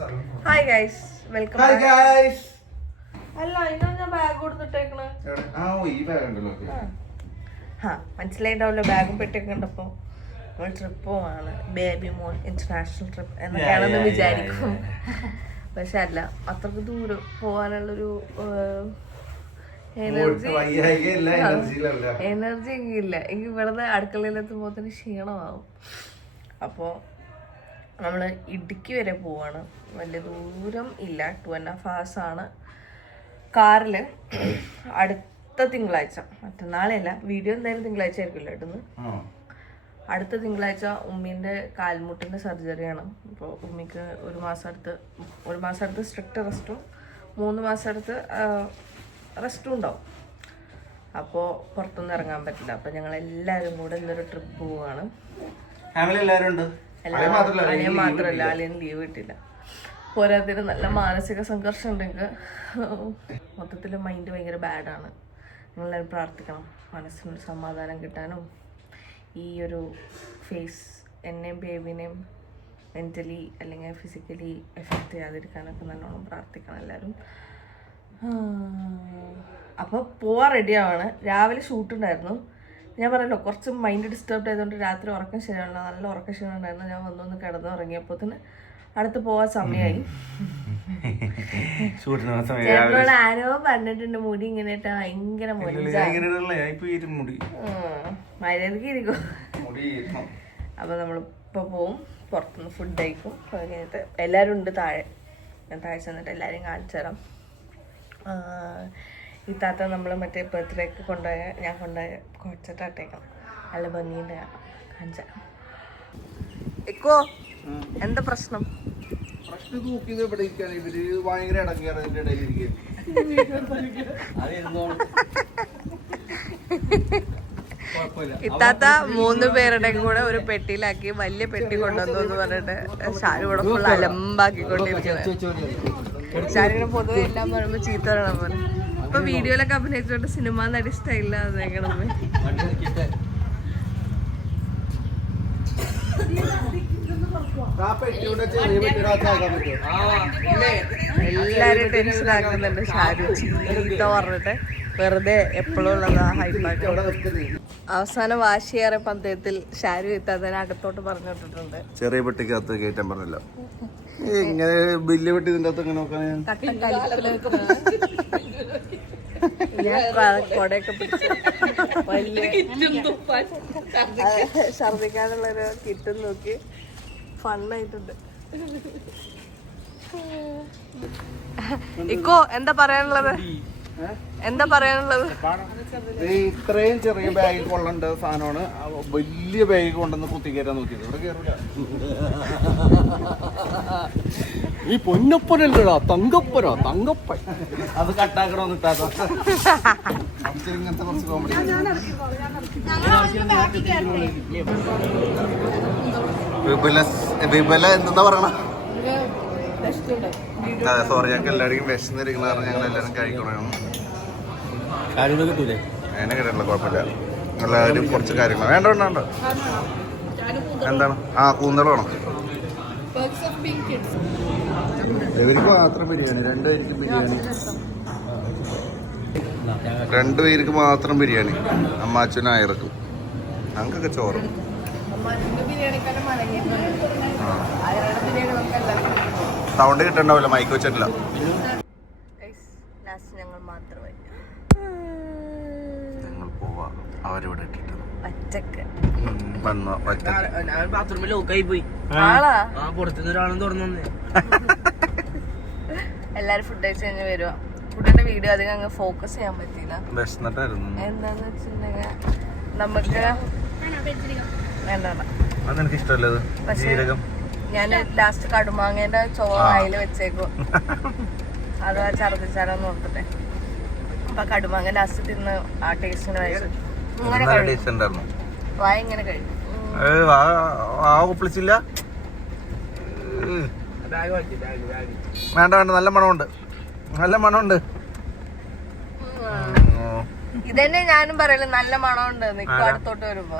Hi guys, welcome. Hi guys. അല്ല ഇന്നോ ഞാൻ ബാഗ് കൊടുത്തിട്ടേക്കണ. ഈ ബാഗ് ഉണ്ടല്ലോ. മനസ്സിലായിട്ടാവല്ലോ ബാഗും പെട്ടിയൊക്കെ കണ്ടപ്പോ. നമ്മൾ ട്രിപ്പ് പോവാണ്, ബേബി മോൺ ഇന്റർനാഷണൽ ട്രിപ്പ് എന്നൊക്കെയാണെന്ന് വിചാരിക്കും. പക്ഷെ അല്ല, അത്രക്ക് ദൂരം പോവാനുള്ളൊരു എനർജി ഇല്ല. എനിക്ക് ഇവിടുന്ന് അടുക്കളയിലെത്തുമ്പോ തന്നെ ക്ഷീണമാവും. അപ്പോ നമ്മള് ഇടുക്കി വരെ പോവാണ്. വലിയ ദൂരം ഇല്ല, 2.5 hours ആണ് കാറില്. അടുത്ത തിങ്കളാഴ്ച, മറ്റന്നാളെയല്ല, വീഡിയോ എന്തായാലും തിങ്കളാഴ്ച ആയിരിക്കുമല്ലോ ഇടുന്ന്. അടുത്ത തിങ്കളാഴ്ച ഉമ്മീൻ്റെ കാൽമുട്ടിൻ്റെ സർജറിയാണ്. അപ്പോൾ ഉമ്മിക്ക് ഒരു മാസം അടുത്ത് സ്ട്രിക്റ്റ് റെസ്റ്റും 3 മാസം അടുത്ത് റെസ്റ്റും ഉണ്ടാവും. അപ്പോൾ പുറത്തൊന്നും ഇറങ്ങാൻ പറ്റില്ല. അപ്പോൾ ഞങ്ങൾ എല്ലാവരും കൂടെ ഇന്നൊരു ട്രിപ്പ് പോവുകയാണ്. അളിയൻ മാത്രമല്ല, അളിയൻ ലീവ് കിട്ടില്ല. പോരാത്തിന് നല്ല മാനസിക സംഘർഷം ഉണ്ടെങ്കിൽ മൊത്തത്തിൽ മൈൻഡ് ഭയങ്കര ബാഡാണ്. നിങ്ങളെല്ലാവരും പ്രാർത്ഥിക്കണം മനസ്സിനൊരു സമാധാനം കിട്ടാനും ഈ ഒരു ഫേസ് എന്നെയും ബേബിനെയും മെൻ്റലി അല്ലെങ്കിൽ ഫിസിക്കലി എഫക്റ്റ് ചെയ്യാതിരിക്കാനൊക്കെ നല്ലോണം പ്രാർത്ഥിക്കണം എല്ലാവരും. അപ്പോൾ പോവാൻ റെഡിയാവാണ്. രാവിലെ ഷൂട്ടുണ്ടായിരുന്നു. ഞാൻ പറയല്ലോ, കുറച്ച് മൈൻഡ് ഡിസ്റ്റർബ്ഡ് ആയതുകൊണ്ട് രാത്രി ഉറക്കം ശരിയാണല്ലോ, നല്ല ഉറക്കം ശരിയുണ്ടായിരുന്നു. ഞാൻ വന്നൊന്ന് കിടന്ന് ഉറങ്ങിയപ്പോൾ തന്നെ അടുത്ത് പോവാൻ സമയമായി. ചേട്ടനോട് ആരോ പറഞ്ഞിട്ടുണ്ട് മുടി ഇങ്ങനെ ഭയങ്കര മര്യാദക്ക് ഇരിക്കും. അപ്പൊ നമ്മളിപ്പോ പോവും, പുറത്തുനിന്ന് ഫുഡ് കഴിക്കും. കഴിഞ്ഞിട്ട് എല്ലാവരും ഉണ്ട് താഴെ. ഞാൻ താഴെ ചെന്നിട്ട് എല്ലാവരെയും കാണിച്ചു തരാം. ഈ താത്ത നമ്മൾ മറ്റേ ബർത്ത്ഡേക്ക് കൊണ്ടുപോയ, ഞാൻ കൊണ്ടുപോയ കുറച്ചിട്ടേക്കണം. നല്ല ഭംഗിയുണ്ട്, കാണിച്ചു തരാം. എക്കോ, എന്താ പ്രശ്നം? ഇത്താത്ത 3 പേരുടെ കൂടെ ഒരു പെട്ടിയിലാക്കി വലിയ പെട്ടി കൊണ്ടുവന്നു എന്ന് പറഞ്ഞിട്ട് ഷാരു ഇവിടെ ഫുൾ അലമ്പാക്കിക്കൊണ്ടിരിക്കുന്നത്. ഷാരിനെ പൊതുവെ എല്ലാം പറയുമ്പോ ചീത്ത പറയണം പോലെ. ഇപ്പൊ വീഡിയോയിലൊക്കെ അഭിനയിച്ചോണ്ട് സിനിമ നടി സ്റ്റൈലില്ല അതേക്കണം. എല്ലാരും ടെൻഷൻ ആക്കുന്നുണ്ട്. ഷാരു ചീത്ത പറഞ്ഞിട്ട് വെറുതെ എപ്പോഴും ഉള്ളതാ ഹൈപ്പാക്കി. അവസാനം വാശിയേറെ പന്തയത്തിൽ ഷാരു ഇത്താത്തനെ അകത്തോട്ട് പറഞ്ഞിട്ടുണ്ട്. ചെറിയ പെട്ടിക്കകത്ത് കയറ്റാൻ പറഞ്ഞല്ലോ. ഇങ്ങനെ വലിയ പെട്ടി ഇതിന്റെ അകത്ത് എങ്ങനെ നോക്കാൻ കൊടയൊക്കെ പിടിച്ച് ഛർദിക്കാനുള്ളൊരു കിറ്റും നോക്കി ഫണ്ണായിട്ടുണ്ട്. ഇക്കോ, എന്താ പറയാനുള്ളത്? ഇത്രയും ചെറിയ ബാഗിൽ കൊള്ളേണ്ട സാധനമാണ് വലിയ ബാഗ് കൊണ്ടുവന്ന് കുത്തിക്കയറ്റാൻ നോക്കിയത്. ഇവിടെ കയറില്ല. ഈ പൊന്നപ്പനല്ലടാ, തങ്കപ്പനോ, തങ്കപ്പൻ. അത് കട്ടാക്കണമെന്ന് ഇട്ടാത്ത ഇങ്ങനത്തെ കുറച്ച് കോമഡി. വിപുല എന്തെന്നാ പറയണ? അതെ, സോറി, ഞങ്ങൾക്ക് എല്ലാവർക്കും വിശന്നിരിക്കുന്ന കാരണം ഞങ്ങൾ എല്ലാവരും കഴിക്കണം. അതിനെ കിട്ടില്ല, കുഴപ്പമില്ല. എല്ലാവരും കുറച്ച് കാര്യങ്ങൾ വേണ്ട. എന്താണ്? കൂന്തൽ വേണം. ഇവർക്ക് മാത്രം ബിരിയാണി, 2 പേർക്ക് ബിരിയാണി, 2 പേർക്ക് മാത്രം ബിരിയാണി. അമ്മാച്ചനും അയറക്കും, ഞങ്ങൾക്കൊക്കെ ചോറും. സൗണ്ട് കിട്ടണ്ടാവില്ല, മൈക്ക് വെച്ചിട്ടില്ല. ഞങ്ങൾ പോവാ, അവരിവിടെ ഇട്ടിട്ട് ബാത്റൂമിൽ ലോക്കായി പോയി. പുറത്തുനിന്ന് ഒരാളും തുറന്നു. എല്ലാരും ഫുഡ് കഴിച്ച് കഴിഞ്ഞ് വരുവാ. ഫുഡിന്റെ വീഡിയോ അധികം അങ്ങ് ഫോക്കസ് ചെയ്യാൻ പറ്റിയില്ല. എന്താന്ന് വെച്ചിട്ടുണ്ടെങ്കിൽ നമുക്ക് വേണ്ട. ഇഷ്ടമല്ലത്. പക്ഷെ ഞാൻ ലാസ്റ്റ് കടുമാങ്ങേന്റെ ചോറ് അതിൽ വെച്ചേക്കും. അത് ഛർദിച്ചാലോന്ന് ഓർത്തിട്ടെ. അപ്പൊ കടുമാങ്ങ ലാസ്റ്റ് തിന്ന് ആ ടേസ്റ്റിന് കഴിച്ചു. വായ ഇങ്ങനെ കഴിക്കും. വേണ്ട, നല്ല മണമുണ്ട്, നല്ല മണമുണ്ട്. ഇതന്നെ ഞാനും പറയല്, നല്ല മണമുണ്ട് നിക്കും അടുത്തോട്ട് വരുമ്പോ.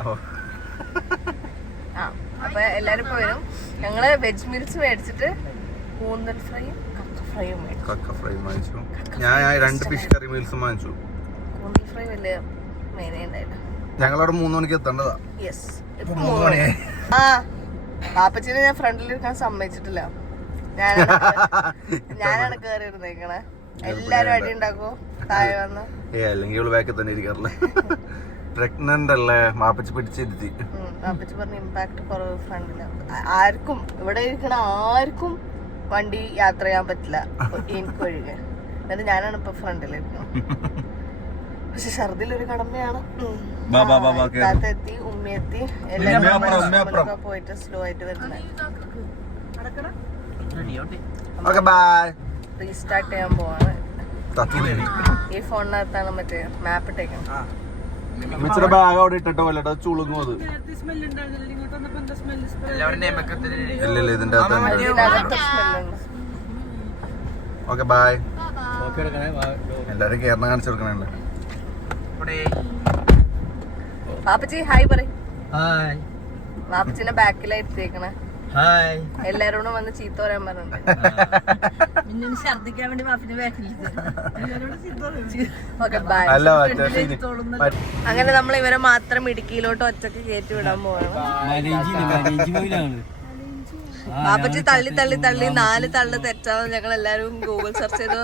അപ്പൊ എല്ലാരും ഇപ്പൊ വരും. ഞങ്ങള് വെജ് മീൽസ് മേടിച്ചിട്ട് കൂന്തൽ ഫ്രൈയും കക്ക ഫ്രൈയും മേടിച്ചു. കക്ക ഫ്രൈ വാങ്ങിച്ചു. ഞാൻ 2 ഫിഷ് കറി മീൽസും വാങ്ങിച്ചു. കൂന്തൽ ഫ്രൈ വലിയ മേനെ ഉണ്ടായില്ല. ഞങ്ങളവിടെ 3 മണിക്ക് എത്തേണ്ടതാ. യെസ്, 3 മണിയായി. ആ പാപ്പച്ചിനെ ഞാൻ ഫ്രണ്ടിലിരിക്കാൻ സമ്മതിച്ചിട്ടില്ല. ഞാനാണ് കേറി ഇരുന്നേക്കണേ. എല്ലാരും അടി ഉണ്ടാക്കോ താഴെ വന്ന്. അല്ലെങ്കിൽ ഇവള് ബാക്കിൽ തന്നെ ഇരിക്കാറില്ലേ. പ്രഗ്നന്റ് അല്ലേ, വാപ്പച്ചി പിടിച്ചിരുത്തി. വാപ്പച്ചി പറഞ്ഞ ഇമ്പാക്ട് കുറവ് ഫ്രണ്ടില്. ആർക്കും ഇവിടെ ഇരിക്കണ ആർക്കും വണ്ടി യാത്ര ചെയ്യാൻ പറ്റില്ല, എനിക്കൊഴികെ. എന്നിട്ട് ഞാനാണ് ഇപ്പൊ ഫ്രണ്ടിലിരിക്കുന്നത്. പക്ഷെ ഛർദിലൊരു കടമയാണ്. എത്തി, ഉമ്മയെത്തി, എല്ലാവരും പോയിട്ട് സ്ലോ ആയിട്ട് വരുന്നത്. റീസ്റ്റാർട്ട് ചെയ്യാൻ പോവാണ്. ഈ ഫോണിനകത്താണ് മറ്റേ മാപ്പ് ഇട്ടേക്കുന്നത്. ബാഗ് അവിടെ ഇട്ടോ വല്ലട്ടോ ചുളുങ്ങും അത്. ഇല്ലല്ല ഇതിന്റെ അകത്ത്. Okay bye. എല്ലാരും കേരളം കാണിച്ചു കൊടുക്കണല്ലേ. പാപ്പച്ചി ഹായ് പറയും. പാപ്പച്ചിനെ ബാക്കിലായി എടുത്തേക്കണേ. എല്ലാരോടും വന്ന് ചീത്ത പറയാൻ പറഞ്ഞിട്ടുണ്ട്. ഛർദിക്കാൻ വേണ്ടി പാപ്പിന്റെ ബാക്കിൽ. അങ്ങനെ നമ്മൾ ഇവരെ മാത്രം ഇടുക്കിയിലോട്ട് ഒറ്റക്ക് കയറ്റി വിടാൻ പോവാണ്. പാപ്പച്ചി തള്ളി തള്ളി തള്ളി 4 തള്ളു തെറ്റാന്ന് ഞങ്ങൾ എല്ലാരും ഗൂഗിൾ സെർച്ച് ചെയ്ത്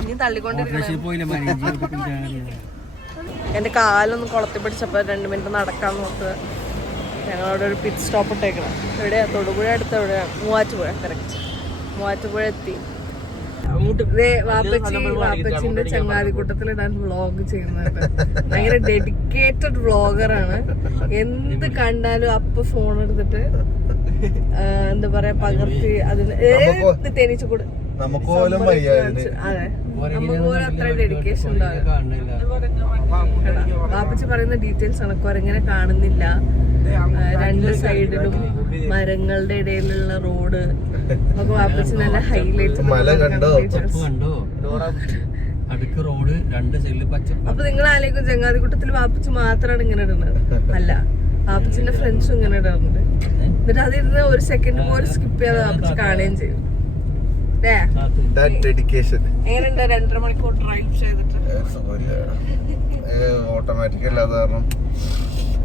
ഇനി തള്ളിക്കൊണ്ടിരിക്കണം. എന്റെ കാലൊന്ന് കുളത്തി പിടിച്ചപ്പോ 2 മിനിറ്റ് നടക്കാൻ നോക്കുക. ഞങ്ങളവിടെ ഒരു പിറ്റ് സ്റ്റോപ്പ് ഇട്ടേക്കണം. എവിടെയാ? തൊടുപുഴ അടുത്ത് എവിടെയാണ്? മൂവാറ്റുപുഴ. കറക്റ്റ്, മൂവാറ്റുപുഴ എത്തി. വാപ്പച്ചിന്റെ ചങ്ങാതിക്കൂട്ടത്തിൽ ഇടാൻ വ്ളോഗ് ചെയ്യുന്നുണ്ട്. ഭയങ്കര ഡെഡിക്കേറ്റഡ് വ്ളോഗറാണ്. എന്ത് കണ്ടാലും അപ്പൊ ഫോൺ എടുത്തിട്ട് എന്താ പറയാ പകർത്തി അതിന് തേനീച്ച കൂടെ. അതെ, നമുക്ക് പോലും അത്ര ഡെഡിക്കേഷൻ ഉണ്ടാവില്ല. വാപ്പച്ചി പറയുന്ന ഡീറ്റെയിൽസ് ആണ്. കുരങ്ങനെ കാണുന്നില്ല, 2 സൈഡിലും മരങ്ങളുടെ ഇടയിലുള്ള റോഡ് ഒക്കെ വാപ്പച്ചി നല്ല ഹൈലൈറ്റ്. അപ്പൊ നിങ്ങൾ ആലോചിക്കും ചങ്ങാതിക്കൂട്ടത്തിൽ വാപ്പച്ചി മാത്രമാണ് ഇങ്ങനെ ഇടുന്നത്. അല്ല, വാപ്പച്ചിന്റെ ഫ്രണ്ട്സും ഇങ്ങനെ ഇടാറുണ്ട്. എന്നിട്ട് അതിരുന്ന് 1 സെക്കൻഡ് പോലും സ്കിപ്പ് ചെയ്യാതെ വാപ്പച്ചി കാണുകയും ചെയ്യും. എങ്ങനെയുണ്ട് 2.5 മണിക്കൂർ ഡ്രൈവ് ചെയ്തിട്ട്? ഓട്ടോമാറ്റിക് അല്ലാതെ കാരണം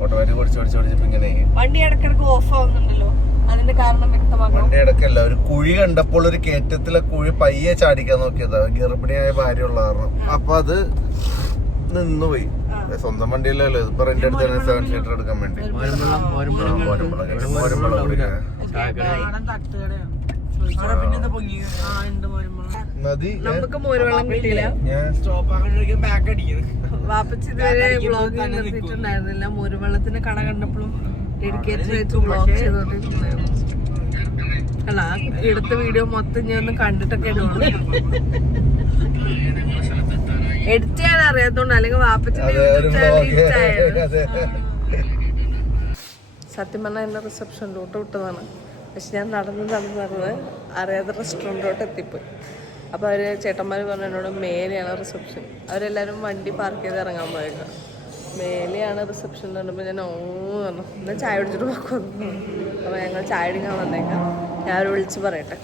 ഓട്ടോമാറ്റിക് പഠിച്ചപ്പോ ഇങ്ങനെ വണ്ടി ഇടക്കിടക്ക് ഓഫ് ആവുന്നുണ്ടല്ലോ. അതിന്റെ കാരണം വ്യക്തമാക്കണം. വണ്ടി ഇടക്കല്ല, ഒരു കുഴി കണ്ടപ്പോൾ ഒരു കയറ്റത്തിലെ കുഴി പയ്യെ ചാടിക്കാൻ നോക്കിയതാ, ഗർഭിണിയായ ഭാര്യ ഉള്ള കാരണം. അപ്പൊ അത് നിന്നുപോയി. സ്വന്തം വണ്ടിയല്ലല്ലോ, ഇതിപ്പോ റെന്റ് എടുത്താണ് 7 സീറ്റർ എടുക്കാൻ വേണ്ടി. നമുക്ക് മോരുവെള്ളം കിട്ടിയില്ല. വാപ്പച്ചി ഇതുവരെ വ്ളോഗിൽ നിർത്തിയിട്ടുണ്ടായിരുന്നില്ല. മോരുവെള്ളത്തിന്റെ കട കണ്ടപ്പോഴും ഡെഡിക്കേറ്റഡ് ആയിട്ട് വ്ളോഗ് ചെയ്തോണ്ടിരിക്കുന്നായിരുന്നു. അല്ല, എടുത്ത വീഡിയോ മൊത്തം ഞാൻ ഒന്ന് കണ്ടിട്ടൊക്കെ ഇടുവാണ്. എഡിറ്റ് ചെയ്യാൻ അറിയാത്തോണ്ട്, അല്ലെങ്കിൽ വാപ്പച്ചിന്റെ യൂട്യൂബ് ചാനൽ ഇഷ്ടമായിരുന്നു. സത്യം പറഞ്ഞാൽ എന്നെ റിസപ്ഷനിലോട്ട് വിട്ടതാണ്. പക്ഷെ ഞാൻ നടന്ന് അറിയാതെ റെസ്റ്റോറൻറ്റിലോട്ട് എത്തിപ്പോയി. അപ്പോൾ അവർ ചേട്ടന്മാർ പറഞ്ഞു എന്നോട് മേലെയാണ് റിസപ്ഷൻ. അവരെല്ലാവരും വണ്ടി പാർക്ക് ചെയ്ത് ഇറങ്ങാൻ പോയേക്കാം. മേലെയാണ് റിസപ്ഷൻ എന്ന് പറഞ്ഞപ്പോൾ ഞാൻ പറഞ്ഞു എന്നാൽ ചായ കുടിച്ചിട്ട് നോക്കുന്നു. അപ്പോൾ ഞങ്ങൾ ചായ കുടിക്കാൻ വന്നേക്കാം. ഞാൻ വിളിച്ച് പറയട്ടെ.